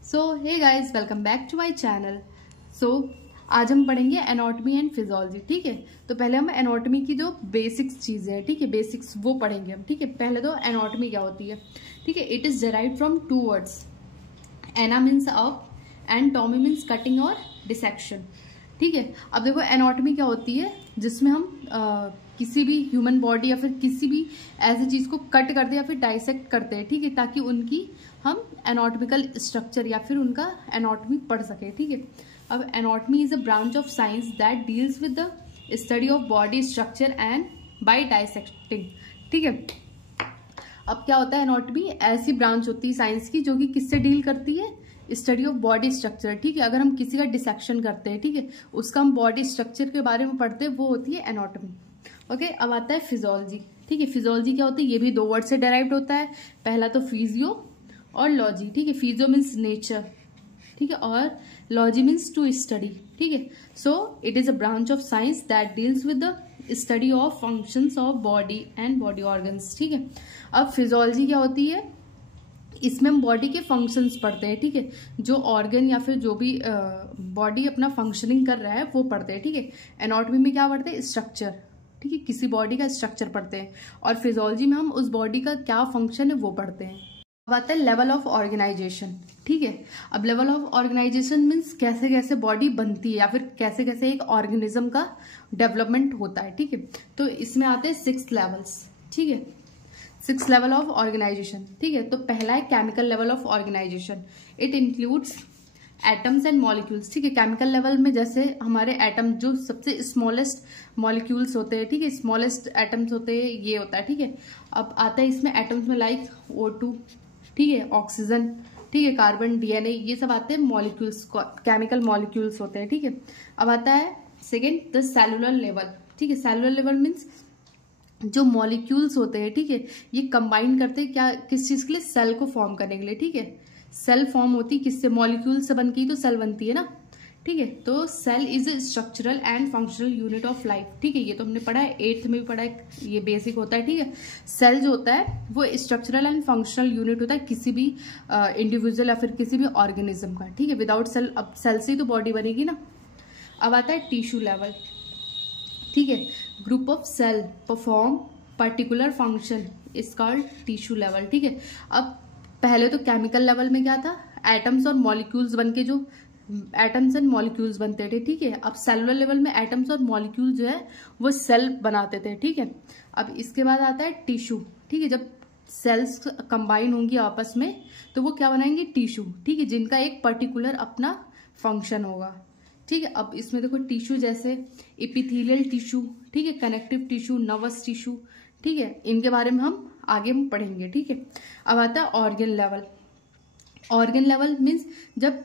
So hey guys, welcome back to my channel. So आज हम पढ़ेंगे एनाटॉमी एंड फिजियोलॉजी। ठीक है, तो पहले हम एनाटॉमी की जो बेसिक्स चीजें हैं, ठीक है, बेसिक्स वो पढ़ेंगे हम। ठीक है, पहले तो एनाटॉमी क्या होती है। ठीक है, it is derived from two words, ana means up and tomy means cutting और डिसेक्शन। ठीक है, अब देखो एनाटॉमी क्या होती है, जिसमें हम किसी भी ह्यूमन बॉडी या फिर किसी भी ऐसी चीज को कट करते या फिर डाइसेक्ट करते हैं। ठीक है, ताकि उनकी हम एनाटॉमिकल स्ट्रक्चर या फिर उनका एनाटॉमी पढ़ सके। ठीक है, अब anatomy is a branch of science that deals with the study of body structure and by dissecting. ठीक है, अब क्या होता है, एनाटॉमी ऐसी ब्रांच होती है साइंस की जो कि किससे डील करती है, स्टडी ऑफ बॉडी स्ट्रक्चर। ठीक है, अगर हम किसी का डिसेक्शन करते हैं, ठीक है, उसका हम बॉडी स्ट्रक्चर के बारे में पढ़ते हैं, वो होती है एनाटॉमी। ओके, अब आता है फिजियोलॉजी। ठीक है, फिजियोलॉजी क्या होती है, ये भी दो वर्ड से डेराइव्ड होता है। पहला तो फिजियो और लॉजी। ठीक है, फिजियो मीन्स नेचर, ठीक है, और लॉजी मीन्स टू स्टडी। ठीक है, so it is a branch of science that deals with the study of functions of body and body organs. ठीक है, अब फिजियोलॉजी क्या होती है, इसमें हम बॉडी के फंक्शंस पढ़ते हैं। ठीक है, जो ऑर्गन या फिर जो भी बॉडी अपना फंक्शनिंग कर रहा है वो पढ़ते हैं। ठीक है, एनाटॉमी में क्या पढ़ते हैं, स्ट्रक्चर। ठीक है, किसी बॉडी का स्ट्रक्चर पढ़ते हैं, और फिजियोलॉजी में हम उस बॉडी का क्या फंक्शन है वो पढ़ते हैं। अब आता है लेवल ऑफ ऑर्गेनाइजेशन। ठीक है, अब लेवल ऑफ ऑर्गेनाइजेशन मीन्स कैसे कैसे बॉडी बनती है या फिर कैसे कैसे एक ऑर्गेनिज्म का डेवलपमेंट होता है। ठीक है, तो इसमें आते हैं 6 लेवल्स। ठीक है, 6 लेवल ऑफ ऑर्गेनाइजेशन। ठीक है, तो पहला है chemical level of organization. It includes atoms and molecules. ठीक है, केमिकल लेवल में जैसे हमारे एटम जो सबसे स्मॉलेस्ट मॉलिक्यूल्स होते हैं, ठीक है, स्मॉलेस्ट एटम्स होते हैं, ये होता है। ठीक है, अब आता है इसमें एटम्स में लाइक O2, ठीक है, ऑक्सीजन, ठीक है, कार्बन, DNA, ये सब आते हैं मॉलिक्यूल्स, केमिकल मॉलिक्यूल्स होते हैं। ठीक है, अब आता है सेकेंड द सेलुलर लेवल। ठीक है, सेलुलर लेवल मीन्स जो मॉलिक्यूल्स होते हैं, ठीक है, ये कंबाइन करते हैं क्या, किस चीज के लिए, सेल को फॉर्म करने के लिए। ठीक है, सेल फॉर्म होती है किससे, मॉलिक्यूल से बनती, तो सेल बनती है ना। ठीक है, तो cell is a structural and functional unit of life. ठीक है, ये तो हमने पढ़ा है, 8th में भी पढ़ा है, ये बेसिक होता है। ठीक है, सेल जो होता है वो स्ट्रक्चरल एंड फंक्शनल यूनिट होता है किसी भी इंडिविजुअल या फिर किसी भी ऑर्गेनिज्म का। ठीक है, विदाउट सेल, अब सेल से ही तो बॉडी बनेगी ना। अब आता है टिश्यू लेवल। ठीक है, group of cell perform particular function is called tissue level. ठीक है, अब पहले तो केमिकल लेवल में क्या था, एटम्स और मॉलिक्यूल्स बनके जो एटम्स एंड मॉलिक्यूल्स बनते थे। ठीक है, अब सेलुलर लेवल में एटम्स और मॉलिक्यूल जो है वो सेल बनाते थे। ठीक है, अब इसके बाद आता है टिश्यू। ठीक है, जब सेल्स कंबाइन होंगी आपस में तो वो क्या बनाएंगे, टिश्यू। ठीक है, जिनका एक पर्टिकुलर अपना फंक्शन होगा। ठीक है, अब इसमें देखो टिश्यू जैसे एपिथेलियल टिश्यू, ठीक है, कनेक्टिव टिश्यू, नर्वस टिश्यू। ठीक है, इनके बारे में हम आगे पढ़ेंगे। ठीक है, अब आता है organ level. Organ level means जब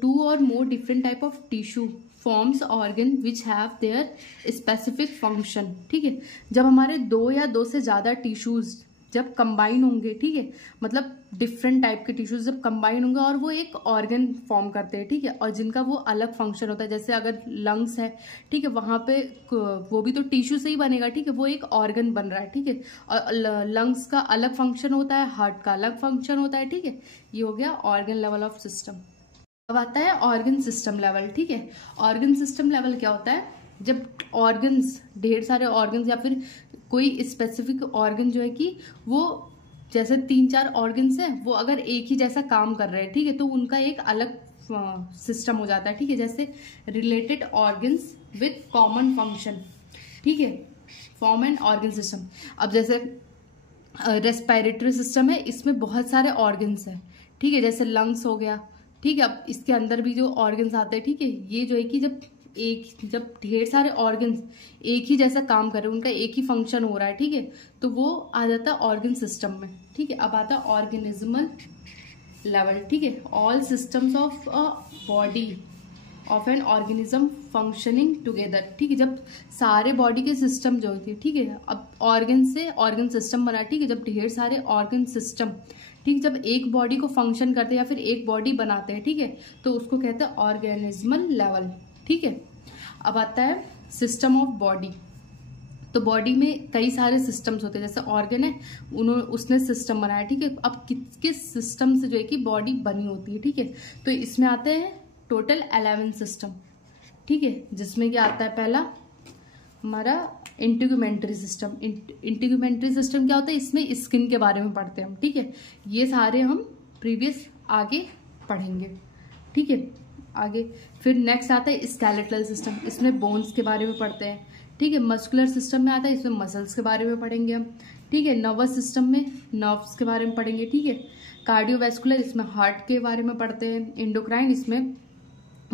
टू और more different type of tissue forms organ which have their specific function. ठीक है, जब हमारे 2 या 2 से ज्यादा टिश्यूज जब कंबाइन होंगे, ठीक है, मतलब डिफरेंट टाइप के टिश्यूज जब कंबाइन होंगे और वो एक ऑर्गन फॉर्म करते हैं। ठीक है, और जिनका वो अलग फंक्शन होता है, जैसे अगर लंग्स है, ठीक है, वहां पे वो भी तो टिश्यू से ही बनेगा। ठीक है, वो एक ऑर्गन बन रहा है। ठीक है, और लंग्स का अलग फंक्शन होता है, हार्ट का अलग फंक्शन होता है। ठीक है, ये हो गया ऑर्गन लेवल ऑफ सिस्टम। अब आता है ऑर्गन सिस्टम लेवल। ठीक है, ऑर्गन सिस्टम लेवल क्या होता है, जब ऑर्गन्स, ढेर सारे ऑर्गन्स या फिर कोई स्पेसिफिक ऑर्गन जो है कि वो जैसे 3-4 ऑर्गन्स हैं, वो अगर एक ही जैसा काम कर रहे हैं, ठीक है, तो उनका एक अलग सिस्टम हो जाता है। ठीक है, जैसे related organs with common function. ठीक है, फॉर्म एन ऑर्गन सिस्टम। अब जैसे रेस्पिरेटरी सिस्टम है, इसमें बहुत सारे ऑर्गन्स हैं। ठीक है, जैसे लंग्स हो गया। ठीक है, अब इसके अंदर भी जो ऑर्गन्स आते हैं, ठीक है, ये जो है कि जब ढेर सारे ऑर्गन्स एक ही जैसा काम कर रहे हैं, उनका एक ही फंक्शन हो रहा है, ठीक है, तो वो आ जाता है ऑर्गन सिस्टम में। ठीक है, अब आता है ऑर्गेनिज्मल लेवल। ठीक है, all systems of a body of an organism functioning together. ठीक है, जब सारे बॉडी के सिस्टम जो होती है, ठीक है, अब ऑर्गन से ऑर्गन सिस्टम बना। ठीक है, जब ढेर सारे ऑर्गन सिस्टम, ठीक, जब एक बॉडी को फंक्शन करते हैं या फिर एक बॉडी बनाते हैं, ठीक है, तो उसको कहते हैं ऑर्गेनिज्मल लेवल। ठीक है, अब आता है सिस्टम ऑफ बॉडी। तो बॉडी में कई सारे सिस्टम्स होते हैं, जैसे ऑर्गन है उसने सिस्टम बनाया, ठीक है। अब किस किस सिस्टम से जो है कि बॉडी बनी होती है, ठीक है। तो इसमें आते हैं टोटल 11 सिस्टम, ठीक है, जिसमें क्या आता है पहला हमारा इंटीग्यूमेंट्री सिस्टम। इंटीग्यूमेंट्री सिस्टम क्या होता है, इसमें स्किन के बारे में पढ़ते हैं हम, ठीक है। ये सारे हम प्रीवियस आगे पढ़ेंगे, ठीक है, आगे। फिर नेक्स्ट आता है स्केलेटल सिस्टम, इसमें बोन्स के बारे में पढ़ते हैं, ठीक है। मस्कुलर सिस्टम में आता है, इसमें मसल्स के बारे में पढ़ेंगे हम, ठीक है। नर्वस सिस्टम में नर्व्स के बारे में पढ़ेंगे, ठीक है। कार्डियोवैस्कुलर इसमें हार्ट के बारे में पढ़ते हैं। इंडोक्राइन इसमें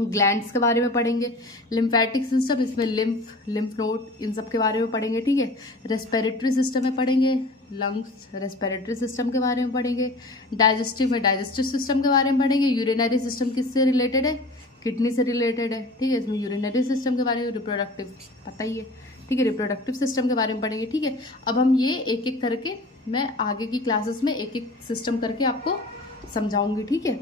ग्लैंड्स के बारे में पढ़ेंगे। लिम्फेटिक सिस्टम इसमें लिम्फ नोड इन सब के बारे में पढ़ेंगे, ठीक है। रेस्पिरेटरी सिस्टम में पढ़ेंगे लंग्स, रेस्पिरेटरी सिस्टम के बारे में पढ़ेंगे। डाइजेस्टिव में डाइजेस्टिव सिस्टम के बारे में पढ़ेंगे। यूरिनरी सिस्टम किससे रिलेटेड है, किडनी से रिलेटेड है, ठीक है। इसमें यूरिनरी सिस्टम के बारे में, रिप्रोडक्टिव पता ही है, ठीक है, रिप्रोडक्टिव सिस्टम के बारे में पढ़ेंगे, ठीक है। अब हम ये एक एक करके मैं आगे की क्लासेस में एक एक सिस्टम करके आपको समझाऊंगी, ठीक है।